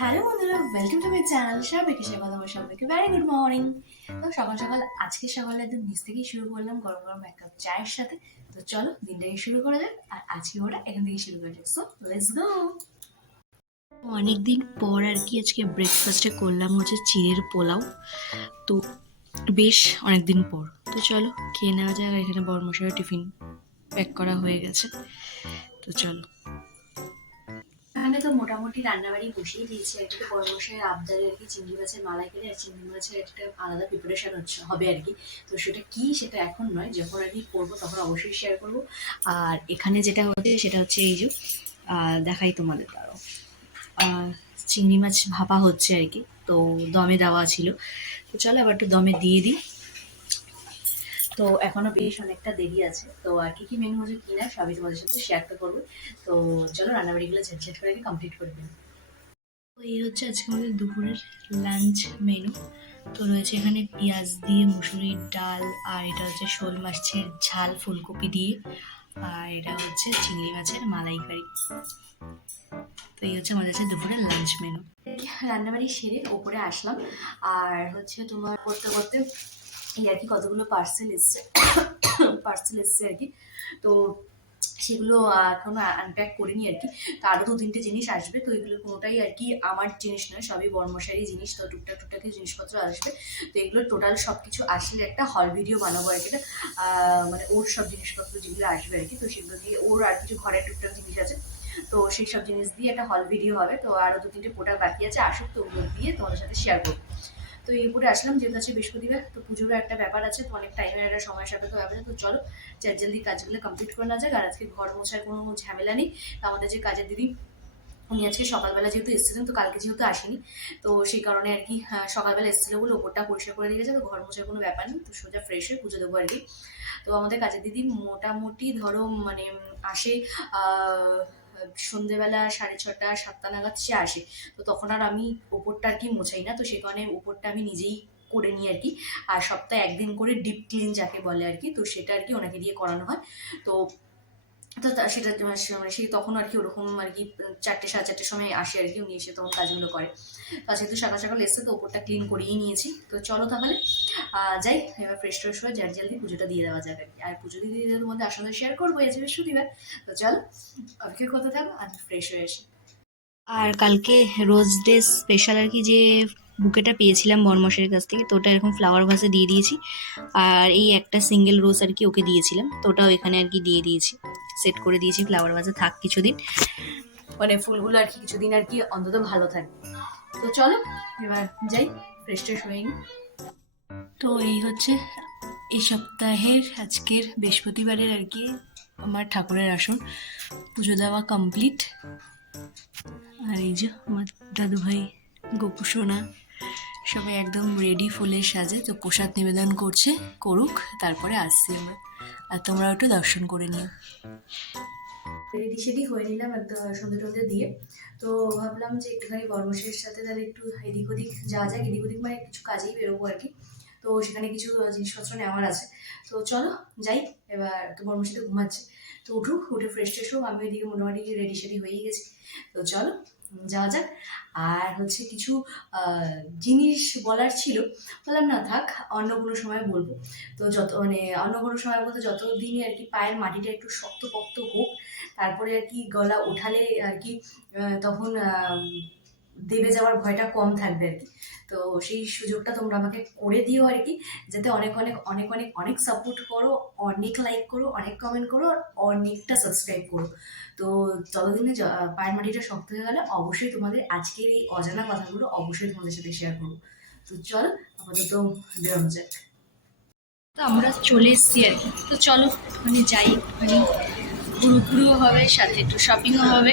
Hello বন্ধুরা welcome to my channel সবাইকে সেবা তোমার সবাইকে ভেরি গুড মর্নিং তো সকাল সকাল, আজকে সকালে একদম নিচ থেকেই শুরু করলাম, গরম গরম এক কাপ চায়ের সাথে। তো চলো, দিনটাকে শুরু করা যাক, আর আজকে ওরা এখান থেকে শুরু করা যাক। সো লেটস গো অনেকদিন পর আর কি আজকে ব্রেকফাস্টে করলাম হচ্ছে চিড়ের পোলাও। তো বেশ অনেকদিন পর। তো চলো, খেয়ে নেওয়া যাক এখানে বড় মশাইয়ের টিফিন প্যাক করা হয়ে গেছে। তো চলো। এখানে তো মোটামুটি রান্না রান্নাবাড়ি বসিয়ে দিয়েছি। একটা তো বড়মশাইয়ের আবদারে আর কি, চিংড়ি মাছের মালাইকারি আর চিংড়ি মাছের একটা আলাদা প্রিপারেশন হচ্ছে, হবে আর কি। তো সেটা কি, সেটা এখন নয়, যখন আর কি করব তখন অবশ্যই শেয়ার করব। আর এখানে যেটা হচ্ছে, সেটা হচ্ছে এই যে দেখাই তোমাদের তারও চিংড়ি মাছ ভাপা হচ্ছে আর কি, তো দমে দেওয়া ছিল। তো চলো আবার একটু দমে দিয়ে দিই। তো এখনও বেশ অনেকটা দেরি আছে। তো আর কি কি মেনু হচ্ছে কিনা সবই তোমাদের সাথে শেয়ার তো করব। তো চলো রান্নাবাড়িগুলো ঝটঝট করে কমপ্লিট করে দিই তো এই হচ্ছে আজকে আমাদের দুপুরের লাঞ্চ মেনু তো রয়েছে এখানে পেঁয়াজ দিয়ে মুসুরির ডাল, আর এটা হচ্ছে শোল মাছের ঝাল ফুলকপি দিয়ে, আর এটা হচ্ছে চিংড়ি মাছের মালাইকারি। তো এই হচ্ছে আমাদের হচ্ছে দুপুরের লাঞ্চ মেনু রান্নাবাড়ি সেরে ওপরে আসলাম। আর হচ্ছে তোমার করতে করতে এই আর কি কতগুলো পার্সেল এসছে পার্সেল এসছে আর কি। তো সেগুলো এখনও আনপ্যাক করিনি আর কি। তো আরও দু তিনটে জিনিস আসবে, তো এগুলো কোনোটাই আর কি আমার জিনিস নয়, সবই বর্মশারি জিনিস, তো টুকটাক টুকটাক জিনিসপত্র আসবে। তো এগুলো টোটাল সব কিছু আসলে একটা হল ভিডিও বানাবো আর কি মানে ওর সব জিনিসপত্র যেগুলো আসবে আর কি, তো সেগুলো দিয়ে ওর আর কিছু ঘরের টুকটাক জিনিস আছে। তো সেই সব জিনিস দিয়ে একটা হল ভিডিও হবে, তো আরও দু তিনটে প্রোডাক্ট বাকি আছে, আসুক তো ওগুলো দিয়ে তোমাদের সাথে শেয়ার করব। তো এই উপরে আসলাম, যেহেতু আছে বৃহস্পতিবার, তো পুজোরও একটা ব্যাপার আছে, তো অনেক টাইমের একটা সময় সাপেক্ষ ব্যাপার তো চলো যার জলদি কাজগুলো কমপ্লিট করে না যাক, আর আজকে ঘর মোছার কোনো ঝামেলা নেই। আমাদের যে কাজের দিদি, উনি আজকে সকালবেলা যেহেতু এসেছিলেন, তো কালকে যেহেতু আসেনি, তো সেই কারণে আর কি সকালবেলা এসেছিল বলে ওপরটা পরিষ্কার করে দিয়ে গেছে তো ঘর মোছার কোনো ব্যাপার নেই, তো সোজা ফ্রেশ হয়ে পুজো দেবো আর কি। তো আমাদের কাজের দিদি মোটামুটি ধরো মানে আসে সন্ধেবেলা সাড়ে ছটা, সাতটা নাগাদ সে আসে। তো তখন আর আমি ওপরটা আর কি মোছাই না, তো সে কারণে ওপরটা আমি নিজেই করে নিই আর কি। আর সপ্তাহে একদিন করে ডিপ ক্লিন যাকে বলে আর কি, তো সেটা আর কি ওনাকে দিয়ে করানো হয়। তো তো সেটা মানে সেই তখন আর কি ওরকম আর কি চারটে সাড়ে চারটের সময় আসে আর কি, উনি এসে তখন কাজগুলো করে। তো আজকে তো সকাল সকাল এসে তো ওপরটা ক্লিন করিয়েই নিয়েছি। তো চলো তাহলে যাই, এবার ফ্রেশ ট্রেশ হয়ে যার জলদি পুজোটা দিয়ে দেওয়া যাবে আর কি। আর পুজো দিতে দিতে তোমাদের আসলে শেয়ার করব এই যে বৃহস্পতিবার। তো চলো, অপেক্ষা করতে থাকো আর ফ্রেশ হয়ে এসে আর কালকে রোজ ডে স্পেশাল আর কি যে বুকেটা পেয়েছিলাম বর্মশের কাছ থেকে তো ওটা এরকম ফ্লাওয়ার ভাসে দিয়ে দিয়েছি। আর এই একটা সিঙ্গেল রোজ আর কি ওকে দিয়েছিলাম তো ওটাও এখানে আর কি দিয়ে দিয়েছি। সেট করে দিয়েছি ফ্লাওয়ার ভাসে থাক কিছুদিন। মানে ফুলগুলো আর কি কিছুদিন আর কি অন্তত ভালো থাকে। তো চলো এবার যাই ফ্রেশ ট্রেশ হয়ে। তো এই হচ্ছে এই সপ্তাহের আজকের বৃহস্পতিবারের আর কি আমার ঠাকুরের আসন। পুজো দেওয়া কমপ্লিট আর এই যে আমার দাদু ভাই গোপু সোনা সবাই একদম রেডি ফুলের সাজে, তো প্রসাদ নিবেদন করছে, করুক, তারপরে আসছি আমরা। আর তোমরা একটু দর্শন করে নিও। রেডি সেডি হয়ে নিলাম একদম সন্ধে টন্ধে দিয়ে। তো ভাবলাম যে একটুখানি বর্মশের সাথে তাহলে একটু এদিক ওদিক যাওয়া যাক, এদিক ওদিক মানে কিছু কাজেই বেরোবো আর কি। তো সেখানে কিছু জিনিসপত্র নেওয়ার আছে। তো চলো, যাই, এবার তো বর্মশিতে ঘুমাচ্ছে। তো উঠুক, উঠে ফ্রেশ ট্রেশ হোক আমি এদিকে মোটামুটি রেডি সেডি হয়েই গেছি। তো চলো। যাওয়া যাক। আর হচ্ছে কিছু জিনিস বলার ছিল, বললাম, না, থাক, অন্য কোনো সময় বলব। তো যত মানে অন্য কোনো সময় বলতে যতদিনই আর কি পায়ের মাটিটা একটু শক্ত শক্তপোক্ত হোক, তারপরে আর কি গলা ওঠালে আর কি তখন দেবে যাওয়ার ভয়টা কম থাকবে আর কি। তো সেই সুযোগটা তোমরা আমাকে করে দিও আর কি, যাতে অনেক অনেক অনেক অনেক অনেক সাপোর্ট করো, অনেক লাইক করো, অনেক কমেন্ট করো, আর অনেকটা সাবস্ক্রাইব করো। তো ততদিনে য- পায়ের মাটিটা শক্ত হয়ে গেলে অবশ্যই তোমাদের আজকের এই অজানা কথাগুলো অবশ্যই তোমাদের সাথে শেয়ার করব। তো চল, আপাতত বেরোনো যাক। তো আমরা চলে এসেছি আর কি। তো চলো মানে যাই মানে ঘুরু ঘুরুও হবে, সাথে একটু শপিংও হবে।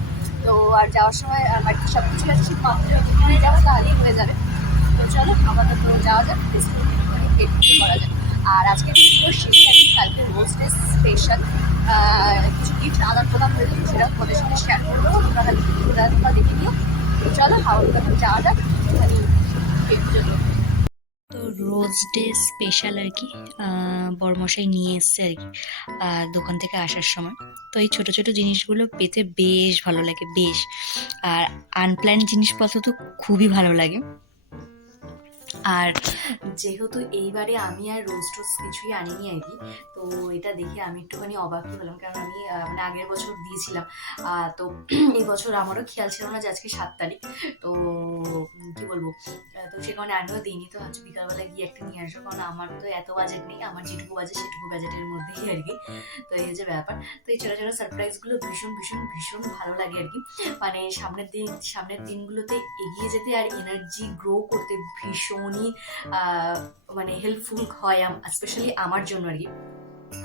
তো আর যাওয়ার সময় আমার সব কিছু আছে মাত্র যতক্ষণে যাব তাহলেই হয়ে যাবে। তো চলো, আপাতত যাওয়া যাক টেস্ট করা যাক। আর আজকে ভিডিও শেষ কালকে রোজ স্পেশাল কিছু গিফট আদান প্রদান হয়ে যাবে সেটা তোমাদের সঙ্গে শেয়ার করব, তোমরা তোমরা দেখে নিও। চলো হাওড়া যাওয়া যাক একটুখানি জন্য রোজ ডে স্পেশাল আর কি আহ, বড়মশাই নিয়ে এসছে আর কি দোকান থেকে আসার সময়। তো এই ছোট ছোট জিনিসগুলো পেতে বেশ ভালো লাগে বেশ। আর আনপ্ল্যান জিনিসপত্র তো খুবই ভালো লাগে। আর যেহেতু এইবারে আমি আর রোজ টোজ কিছুই আনিনি আর কি, তো এটা দেখে আমি একটুখানি অবাকই হলাম কারণ আমি মানে আগের বছর দিয়েছিলাম। তো এই বছর আমারও খেয়াল ছিল না যে আজকে সাত তারিখ। তো কি বলব? তো সে কারণে আমিও দিইনি। তো আজ বিকালবেলা গিয়ে একটা নিয়ে আসব। কারণ আমার তো এত বাজেট নেই। আমার যেটুকু বাজেট সেটুকু বাজেটের মধ্যেই আর কি। তো এই যে ব্যাপার। তো এই ছোটো ছোটো সারপ্রাইজগুলো ভীষণ ভীষণ ভীষণ ভালো লাগে আর কি। মানে সামনের দিন, সামনের দিনগুলোতে এগিয়ে যেতে আর এনার্জি গ্রো করতে ভীষণই মানে হেল্পফুল হয় স্পেশালি আমার জন্য আর কি।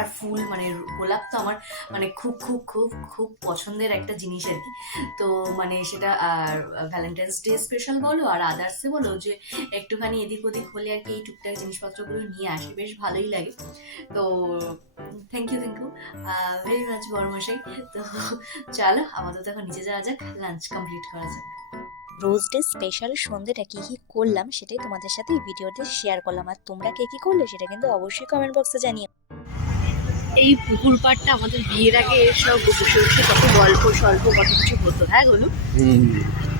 আর ফুল মানে গোলাপ তো আমার মানে খুব খুব খুব খুব পছন্দের একটা জিনিস আর কি। তো মানে সেটা, আর ভ্যালেন্টাইন্স ডে স্পেশাল বলো আর আদার্সে বলো যে একটুখানি এদিক ওদিক হলে আর কি এই টুকটাক জিনিসপত্রগুলো নিয়ে আসি, বেশ ভালোই লাগে। তো thank you thank you very much বড়মশাই। তো চলো আমাদের তো এখন নিচে যাওয়া যাক লাঞ্চ কমপ্লিট করা যাক। রোজ ডে স্পেশাল সন্ধ্যেটা কী কী করলাম সেটাই তোমাদের সাথে এই ভিডিওতে শেয়ার করলাম। আর তোমরা কে কী করলে সেটা কিন্তু অবশ্যই কমেন্ট বক্সে জানিও। এই পুকুর পাড়টা আমাদের বিয়ের আগে সব বসে বসে কত গল্প স্বল্প কত কিছু হতো হ্যাঁ গলু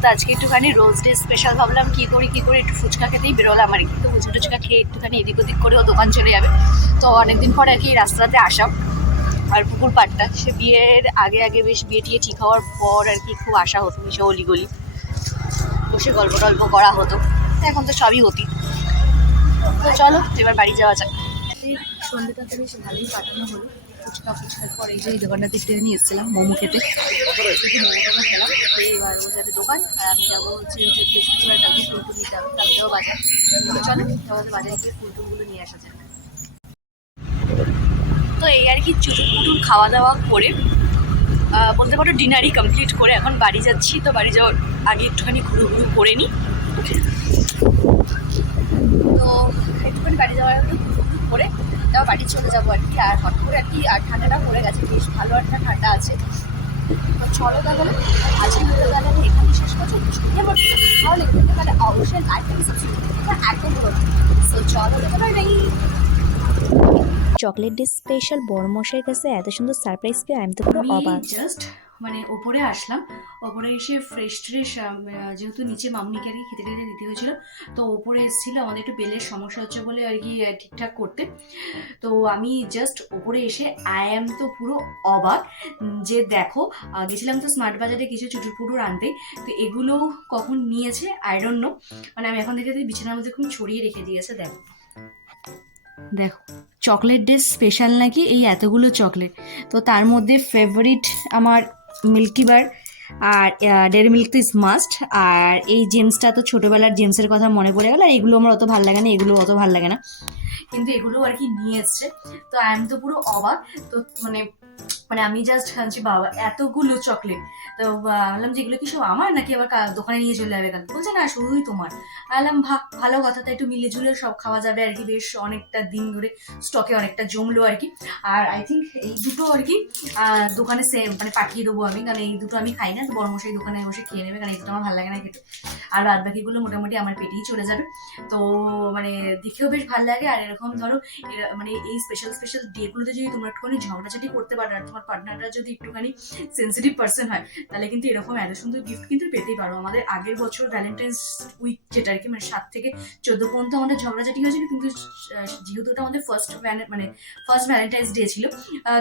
তো আজকে একটুখানি রোজ ডে স্পেশাল ভাবলাম কি করি কি করি একটু ফুচকা খেতেই বেরোলাম। আর কি তো ফুচকা টুচকা খেয়ে একটুখানি এদিক ওদিক করেও দোকান চলে যাবে। তো অনেকদিন পরে আর কি রাস্তাতে আসা। আর পুকুর পাড়টা সে বিয়ের আগে আগে বেশ বিয়ে টিয়ে ঠিক হওয়ার পর আর কি খুব আশা হতো মিশে অলি গলি। বসে গল্প টল্প করা হতো। এখন তো সবই হতি তো চলো, এবার বাড়ি যাওয়া যাক। তো ভালোই হলো। পরে এই দোকানটাতে একটু নিয়ে এসেছিলাম, মোমো খেতে। এবার যাবে দোকান, আর আমি যাব হচ্ছে ওই যে বৃহস্পতিবার কালকে ফুল টুল নিতে হবে বাজার চলো নিয়ে আসা যাক। তো এই আর কি খাওয়া দাওয়া করে বলতে পারো ডিনারই কমপ্লিট করে এখন বাড়ি যাচ্ছি, তো বাড়ি যাওয়ার আগে একটুখানি ঘুরু ঘুরু করে নিই। তো একটুখানি বাড়ি যাওয়ার আগে করে, তাও বাড়ি চলে যাব আর কি। আর হট করে আর কি, আর ঠান্ডাটা পড়ে গেছে, বেশ ভালো একটা ঠান্ডা আছে। তো চলো তাহলে, আজকে ভিডিও তাহলে আমি এখানে শেষ করছি। ভালো তাহলে অবশ্যই লাইক এবং সাবস্ক্রাইব একদম সো চলো বাই চকলেট ডে স্পেশাল বড়মশাইয়ের কাছে এত সুন্দর সারপ্রাইজ পেয়ে আমি তো পুরো অবাক। জাস্ট মানে ওপরে আসলাম ওপরে এসে ফ্রেশ ট্রেশ যেহেতু নিচে মামনিকে আর কি খেতে টেতে দিতে হয়েছিল তো ওপরে এসেছিল আমাদের একটু বেলের সমস্যা হচ্ছে বলে আর কি ঠিকঠাক করতে। তো আমি জাস্ট ওপরে এসে আই অ্যাম তো পুরো অবাক যে দেখো গেছিলাম তো স্মার্ট বাজারে কিছু চুটুর পুটুর আনতে তো এগুলো কখন নিয়েছে? আই ডোন্ট নো মানে আমি এখন দেখে বিছানার মধ্যে খুব ছড়িয়ে রেখে দিয়েছে দেখো। দেখো চকলেট ডে স্পেশাল নাকি এই এতগুলো চকলেট তো তার মধ্যে ফেভারিট আমার মিল্কি বার আর ডেয়ারি মিল্ক তো ইজ মাস্ট আর এই জেমসটা তো ছোটোবেলার জেমসের কথা মনে পড়ে গেল আর এগুলো আমার অত ভালো লাগে না, এগুলো অত ভালো লাগে না। কিন্তু এগুলো আর কি নিয়ে এসছে। তো আই এম তো পুরো অবাক। তো মানে মানে আমি জাস্ট ভাবছি বাবা, এতগুলো চকলেট তো ভাবলাম যে এগুলো কি সব আমার নাকি আবার দোকানে নিয়ে চলে যাবে কাল? বলছে, না, শুধুই তোমার। ভাবলাম ভা ভালো কথা তাই একটু মিলে ঝুলে সব খাওয়া যাবে আর কি, বেশ অনেকটা দিন ধরে স্টকে অনেকটা জমলো আর কি। আর আই থিঙ্ক এই দুটো আর কি দোকানে সেম মানে পাঠিয়ে দেবো আমি, কারণ এই দুটো আমি খাই না, তো বড় মশাই দোকানে বসে খেয়ে নেবে, কারণ এই দুটো আমার ভালো লাগে না খেতে। আর বাদ বাকিগুলো মোটামুটি আমার পেটেই চলে যাবে। তো মানে দেখেও বেশ ভালো লাগে, আর এরকম ধরো মানে এই স্পেশাল স্পেশাল ডেগুলোতে যদি তোমরা একটুখানি ঝগড়াঝাটি করতে পারো, আর তোমার পার্টনাররা যদি একটুখানি সেন্সিটিভ পার্সন হয় তাহলে কিন্তু এরকম এত সুন্দর গিফট কিন্তু পেতেই পারো। আমাদের আগের বছর ভ্যালেন্টাইন্স উইক যেটা আর কি মানে সাত থেকে চোদ্দ পর্যন্ত আমাদের ঝগড়াঝাটি হয়েছিল, কিন্তু যেহেতু ওটা আমাদের ফার্স্ট মানে ফার্স্ট ভ্যালেন্টাইন্স ডে ছিল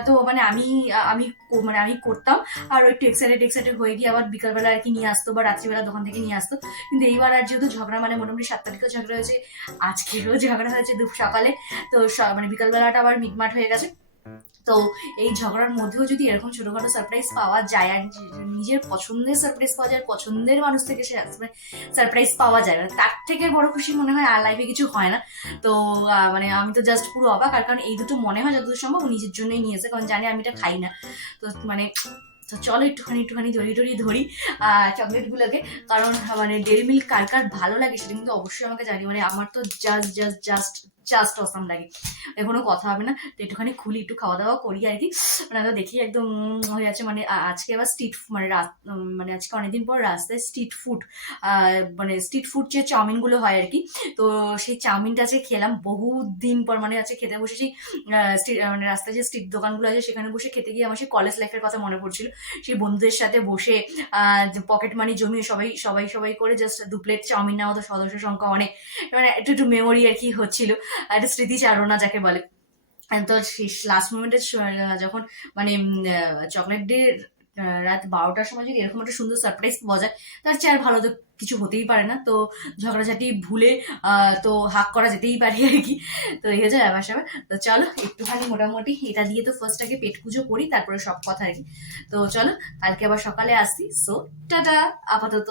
তো মানে আমি আমি মানে আমি করতাম। আর ওই একটু এক্সাইটেড হয়ে গিয়ে আবার বিকালবেলা আর কি নিয়ে আসতো বা রাত্রিবেলা দোকান থেকে নিয়ে আসতো। কিন্তু এইবার আর যেহেতু ঝগড়া মানে মোটামুটি সাত তারিখেও ঝগড়া হয়েছে, আজকেরও ঝগড়া হয়েছে দু সকালে। তো মানে বিকালবেলাটা আবার মিটমাট হয়ে গেছে। তো এই ঝগড়ার মধ্যেও যদি এরকম ছোটখাটো সারপ্রাইজ পাওয়া যায় আর নিজের পছন্দের সারপ্রাইজ পাওয়া যায়, পছন্দের মানুষ থেকে সে সারপ্রাইজ পাওয়া যায়। মানে তার থেকে বড় খুশি মনে হয় আর লাইফে কিছু হয় না। তো মানে আমি তো জাস্ট পুরো অবাক। আর কারণ এই দুটো মনে হয় যতদূর সম্ভব নিজের জন্যই নিয়েছে, কারণ জানি আমি এটা খাই না। তো মানে তো চলো একটুখানি একটুখানি ধরি ধরি ধরি চকলেটগুলোকে কারণ মানে ডেরি মিল্ক কার কার ভালো লাগে সেটা কিন্তু অবশ্যই আমাকে জানি মানে আমার তো just just just just awesome লাগে। এখনও কথা হবে না, তো একটুখানি খুলি, একটু খাওয়া দাওয়া করি আর কি। মানে দেখি একদম হয়ে যাচ্ছে মানে আজকে আবার স্ট্রিট মানে রাত মানে আজকে অনেকদিন পর রাস্তায় স্ট্রিট ফুড মানে স্ট্রিট ফুড যে চাউমিনগুলো হয় আর কি, তো সেই চাউমিনটা আজকে খেলাম বহু দিন পর মানে আজকে খেতে বসেছি মানে রাস্তায় যে স্ট্রিট দোকানগুলো আছে, সেখানে বসে খেতে গিয়ে আমার সেই কলেজ লাইফের কথা মনে পড়ছিল। সেই বন্ধুদের সাথে বসে পকেট মানি জমিয়ে সবাই সবাই সবাই করে জাস্ট দু প্লেট চাউমিন নেওয়া তো সদস্য সংখ্যা অনেক। মানে একটু একটু মেমোরি আর কি হচ্ছিল। একটা স্মৃতিচারণা যাকে বলে। তো লাস্ট মোমেন্টে যখন মানে চকলেট ডে রাত বারোটার সময় যদি এরকম একটা সুন্দর সারপ্রাইজ পাওয়া যায় তার চেয়ে আর ভালো তো কিছু হতেই পারে না। তো ঝগড়াঝাটি ভুলে তো হাক করা যেতেই পারে আর কি। তো এই হচ্ছে ব্যাপার স্যাপার। তো চলো, একটুখানি মোটামুটি এটা দিয়ে তো ফার্স্ট আগে পেট পুজো করি, তারপরে সব কথা আর কি। তো চলো, কালকে আবার সকালে আসছি। সো টাটা, আপাতত।